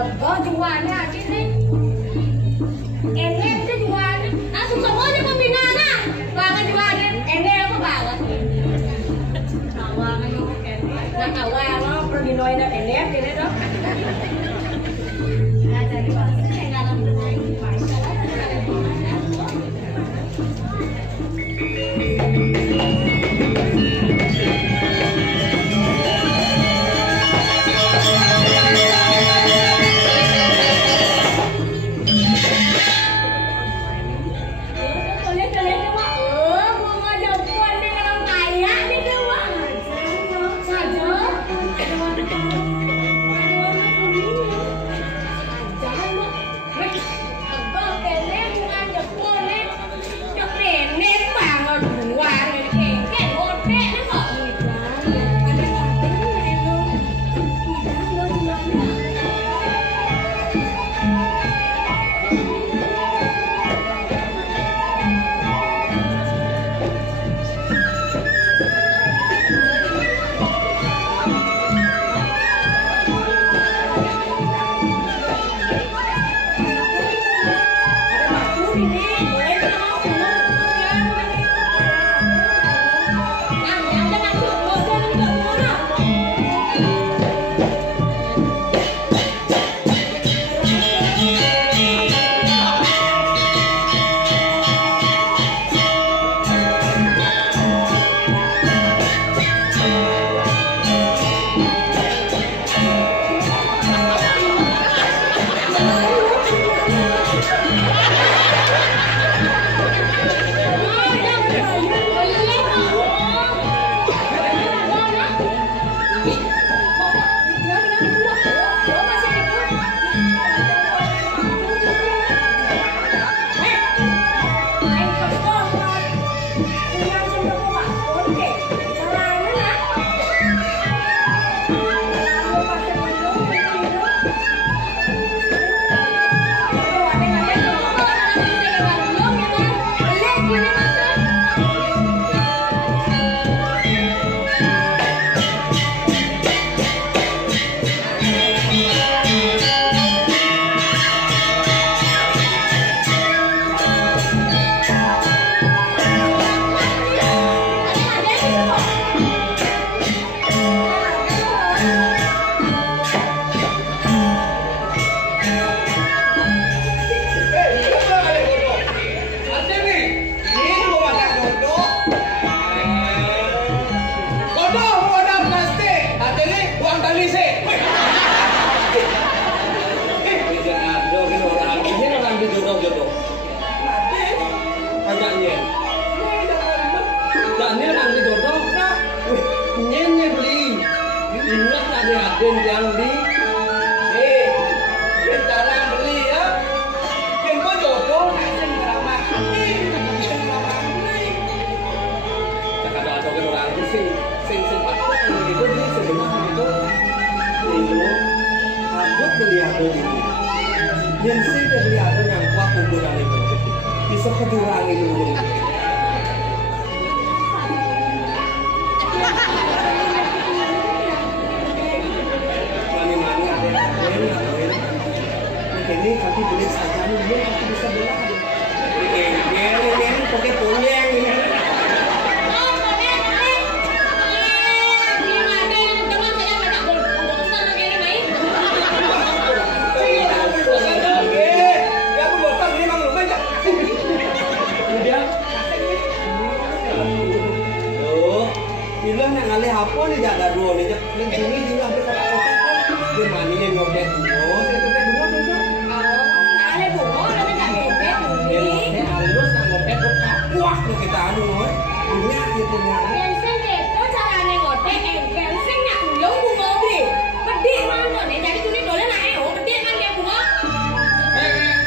Tega jualnya aja nih. Enek tuh jualnya. Langsung semuanya pembinaan. Banget jualnya. Enek apa banget? Awal kan yo enek. Nah awal lo pergi noin enek ini dong. Nah jadi pasti saya nggak ngerti lagi. Yang di bentaran beli ya yang kau jodoh ngasih ramah cakap atau kan orang itu sing patut itu di sebenarnya itu abot beli ada ini yang sing beli ada yang kuat kuburan itu bisa kejuran itu ini nanti beli saja nih, nanti bisa bela. Ini pakai punyeng ini. Bilang yang ngalih apa nih jaga dua nih, ini juga sampai kata otak kan, gimana nih ngobek dulu, saya ngobek dulu tuh. Wah, kita anu, punya gitu ya. Bensin itu caranya ngotek, bensin yang belum bunga beli. Gede mana nih? Jadi tuh nih boleh naik, oh gede kan dia bunga.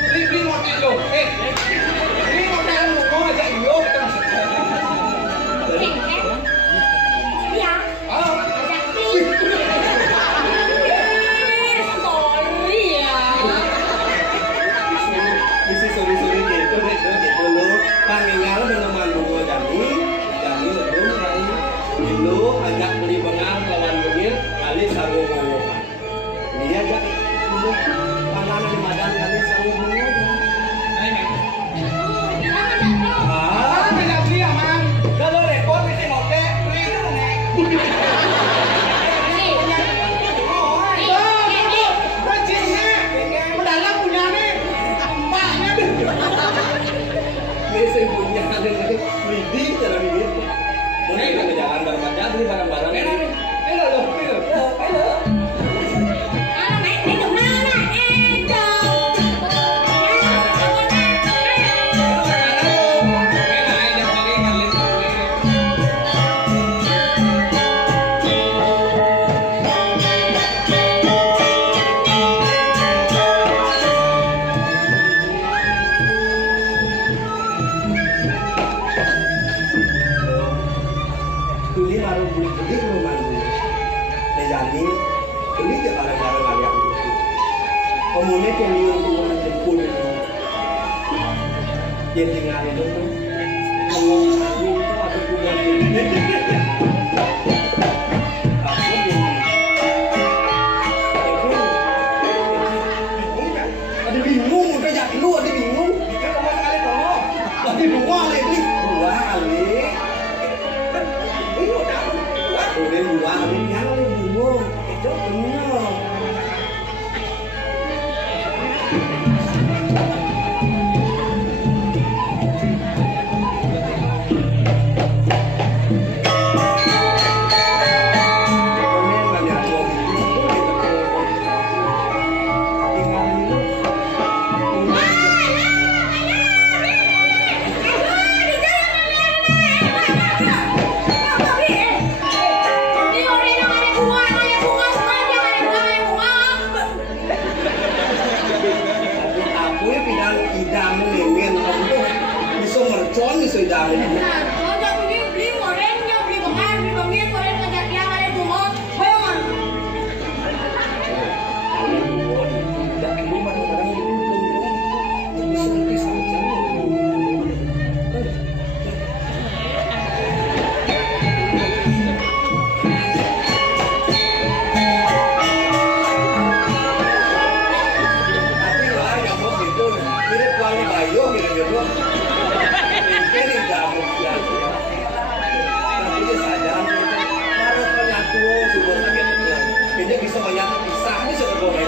Beli ngotek yo, beli ngotek bunga aja yo. Ya. Oh, ada beli. Sorry ya. Sorry gitu dulu. Kang Ingal dengan mandu Jani belum Dia tinggal itu tuh ngomong kali itu ada hubungan ini. Aku bingung. Ada bingung, udah yakin lu ada bingung. Kita kemana kali tolong? Lagi dua kali, dua kali. Ini udah dua kali yang kali bingung. Itu benar. Dia bisa banyak pisah ini sudah boleh.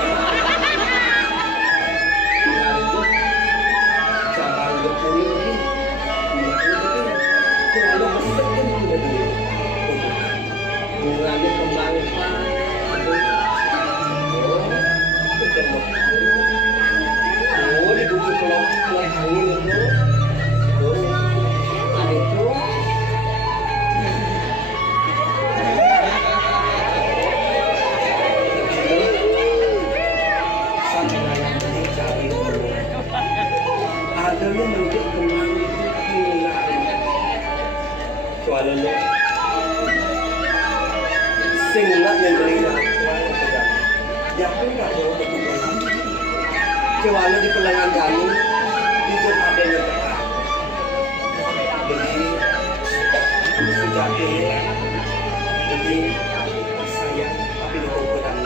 Cara berkulit ini, kalau besar ini sudah dulu. Mulanya kembang oh, dibuka keluar angin itu. Ada itu. Ada lu menunjuk kembang soal lu sing nak menerima yakin nggak kalau betul soal di pelangan jalan itu ada yang tepat beli sejati beli sayang tapi lu kurang.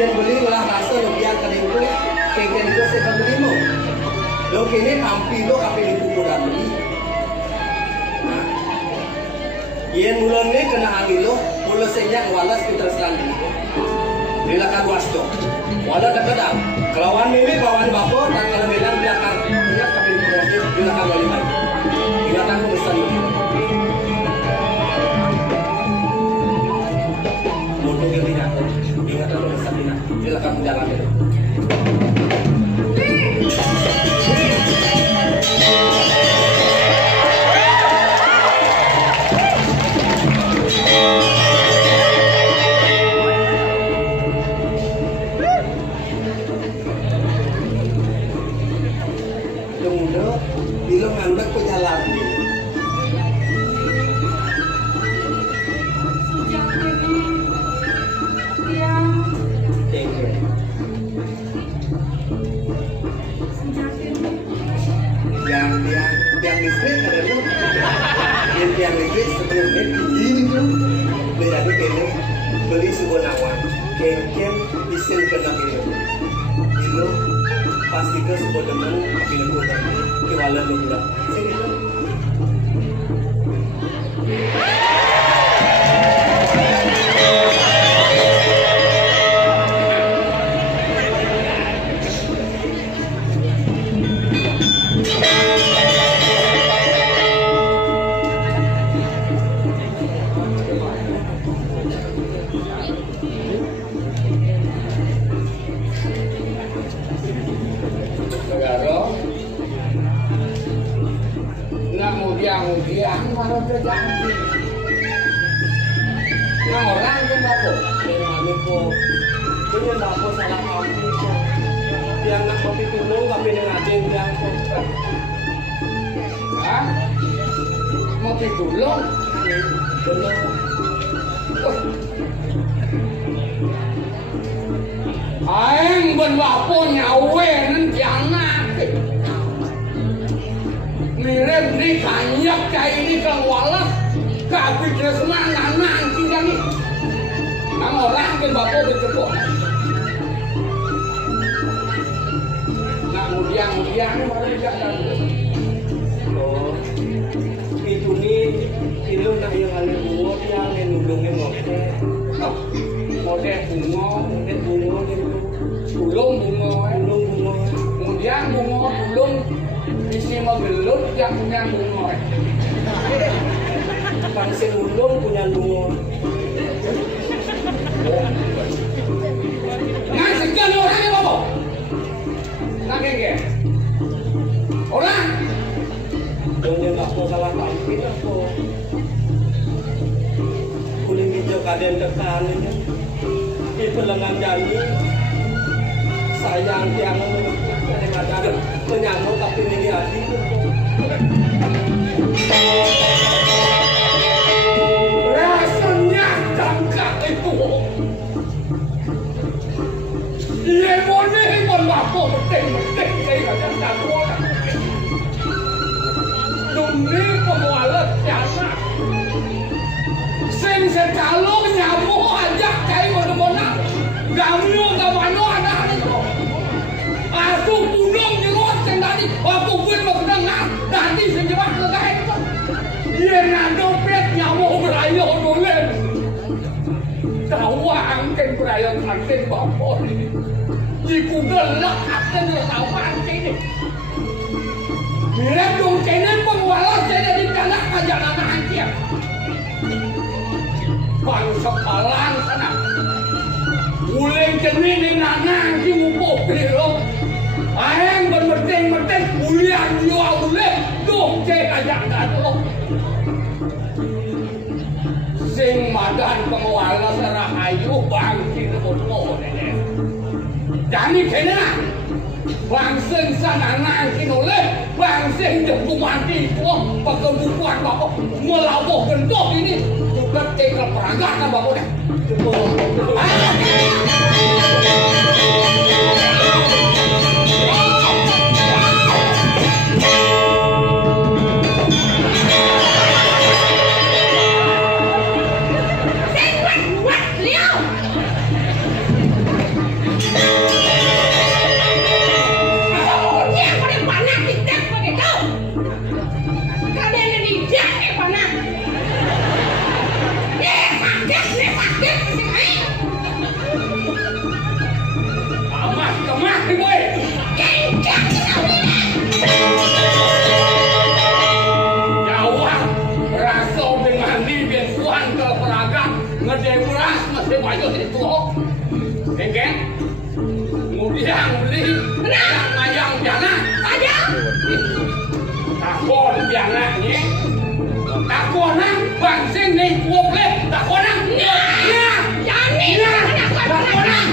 Yang beli malah rasa lo biar kali itu kengken itu saya beli mo. Lo kini tampil lo kape itu kurang beli. Nah, yang mulai ni kena angin lo, mulai senyak walas kita selandi. Bila kan wasdo, walau tak kedap. Kelawan mimi bawan bapa dan kalau bilang belakang dia kape itu kurang bila kan wali mai. Ingatan ko besar lo. Mudah yang tidak. Ingat lo besar dina, silakan jalan itu. Mudah, bila ngandek ke jalan. Yang listrik ada tuh, yang listrik sebelumnya tinggi tuh, menjadi kene beli sebuah nawan, kengken isin kena itu, itu pasti ke sebuah teman tapi lebih banyak kewalan lo bilang, sini tuh. Mudiang mana berjanji. Yang orang kan bapak. Yang po, punya bapak salah kami po. Yang nak kopi tulung tapi dengan adik yang po. Hah? Mau ditulung? Benar. Aing ben bapak nyawe jangan. Mirip ni kanyak cai ni kang walak. Kapi tresman nanang tidak ni. Nang orang kan bapak bercepok. Nak mudiang mana jalan. Oh, itu ni ilmu nak yang ada bunga yang nulungnya mote. Mote bunga itu. Tulung bunga. Mudiang bunga tulung. Isi magelut yang punya bunga. Pangsi ulung punya bunga. Ngan sekian orangnya bapak. Ngan kengke. Orang. Yang tak mau salah tampil aku. Kuling hijau kaden dekan ini. Itu lengan janji. Sayang tiang kadang-kadang menyangkut tapi ini hati. Rasanya tangkap itu. Ia boleh berlaku penting kayak tak boleh. Dunia pemualat jasa. Sen sekalo nyamuk aja kayak mana-mana. Gamu gamano ada itu. Aku pulung nyerot sendiri. Aku pun berkenang nanti sejebak legai itu. Ia nak dompet nyamuk beraya dolen. Tahu angken beraya angken bapak ini. Jika gelak angken tahu angken ini. Bila dong kena pengualan saya di dalam perjalanan angken. Bangsa palang sana. Uleng jenis ni nanang si mupuk pilih. Ayang bermerting-merting ulian jual uleng. Dong cek ajak dah tu. Sing madan penguala serah ayu bangsi lebut-lebut ni. Jadi kena bangsa sana nanti oleh bangsa jemput mati tu pakai bukuan bapak melawak bentuk ini juga tekel perangkat bapak dah. Kemudian beli ayam jangan aja. Takon jangannya. Takonan bangsa ni kuople. Takonan. Ya, jangan. Takonan.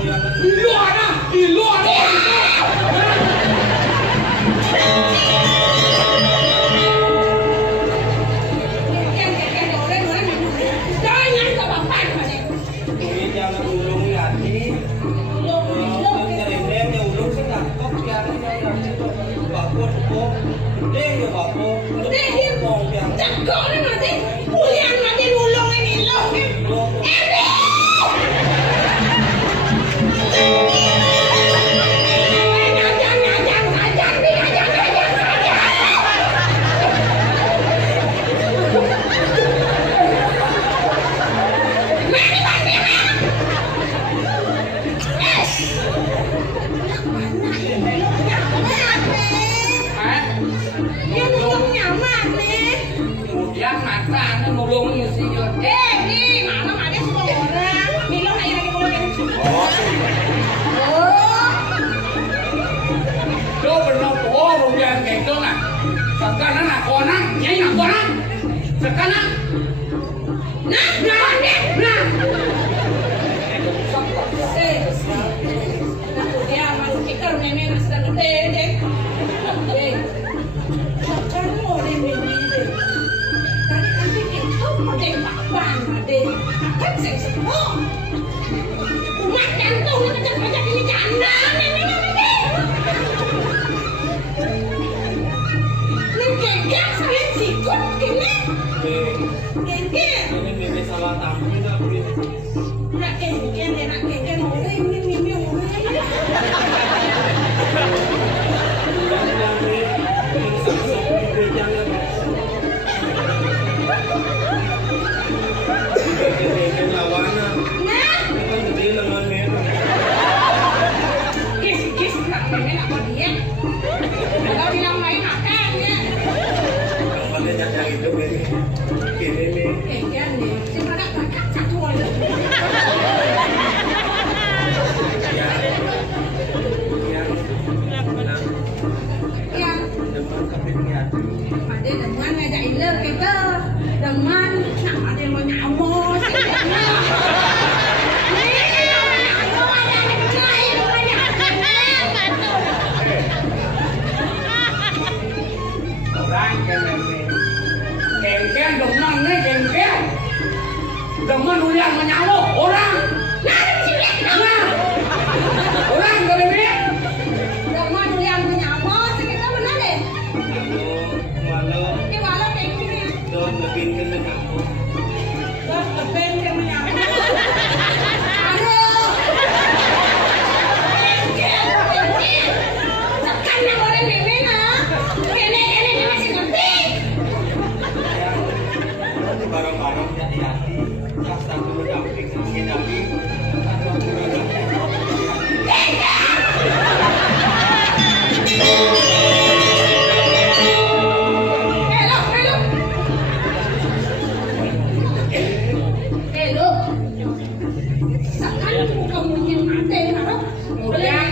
Yang Sekarang. Nah. Dia masih pikir nenek sudah gede deh. Kamu ada nenek. Tadi itu ada papan, ada kan saya semua. Umat jantung itu terpajak ini janda nenek. Nenek saya sikut ini. Nenek. Ini salah tampil aku ini. Nak kengken orang ini orang. Kis nak main apa dia? Kalau bilang main akan ya. Kalau yang hidup ini, ini nih. Kengken nih, cuma nak kakak satu orang. Ada dengan ngajak iler kita, dengan nak ada yang mau nyamos. Orang kengken dengan nih kengken. Dengan ulian menyamuk orang. Orang dari ini. Dengan ulian menyamos, kita benar deh. Malam, Ini malah kayak gini. don lebih kena kamu. Bos keben yang menyamos. Aduh. Kengken. Sekarang orang ini nah. Kene dia masih ngerti. Nanti barang-barang hati-hati. Pas satu mendamping, ini damping. Hello. Sekarang kamu yang mati, apa? Udah.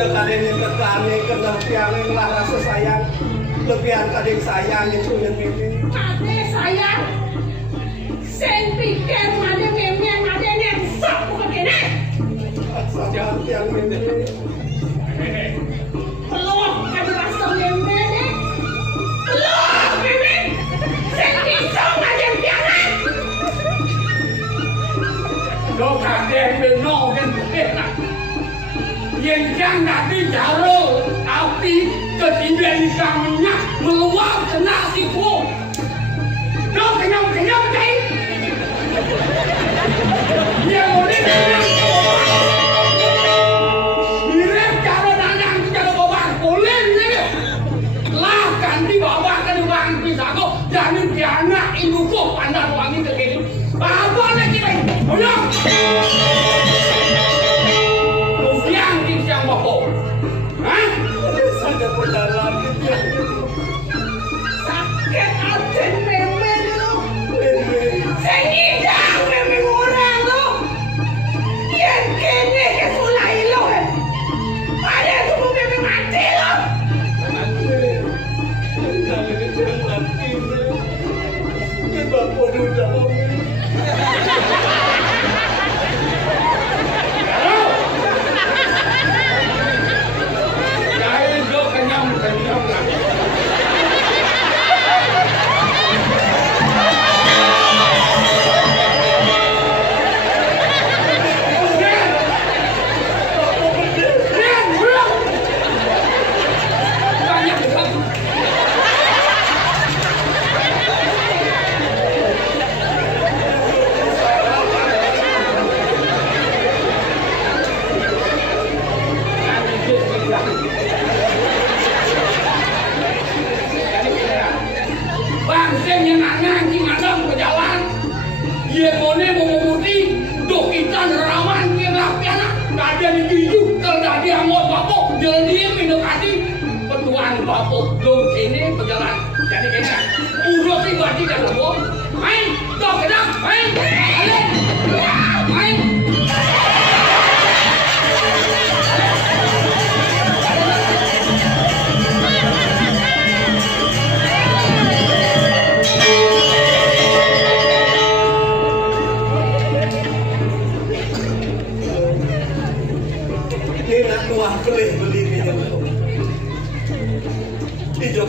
Kadang ketane kena tiang lah rasa sayang lebihan kadang sayang itu lebih Ade sayang, sen pikir ada memang ada yang sok begini. sama tiang ini Belum kan rasa memang ni, belum memang. Sen pisau ada yang tiangan. Lo kadang benar kan bukan lah. yang jangan dijaro api ketimbang ikannya meluap kena siku lo kenyang cai dia boleh kenyang direm cara nanang cara bawa boleh ni lah ganti bawa kan bang pisago jadi tiana ibuku pandang wangi kehidup apa lagi bang ayo yang bohong, hah? Sakit berjalan sakit aja memang lo, sehingga memang orang lo, yang kini kesulai lo, ada tuh memang mati lo.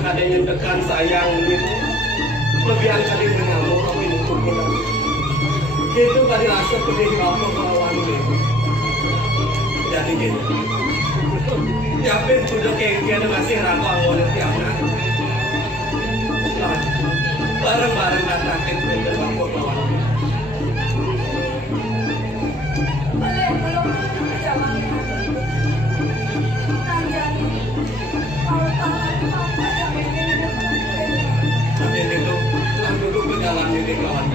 Adanya tekan sayang gitu lebihan kali mengamuk kami untuk kita itu kali rasa pedih kamu melawan gitu jadi gitu tapi sudah kayak masih ragu anggota tiap hari bareng-bareng ngatakin udah kamu melawan duduk berjalan di kawan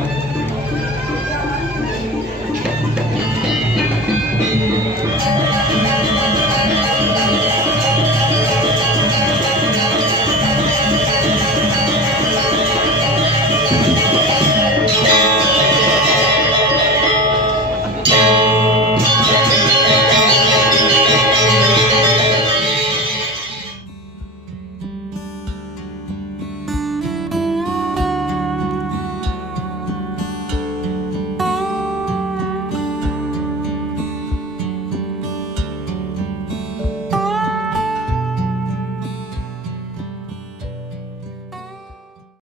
Thank you.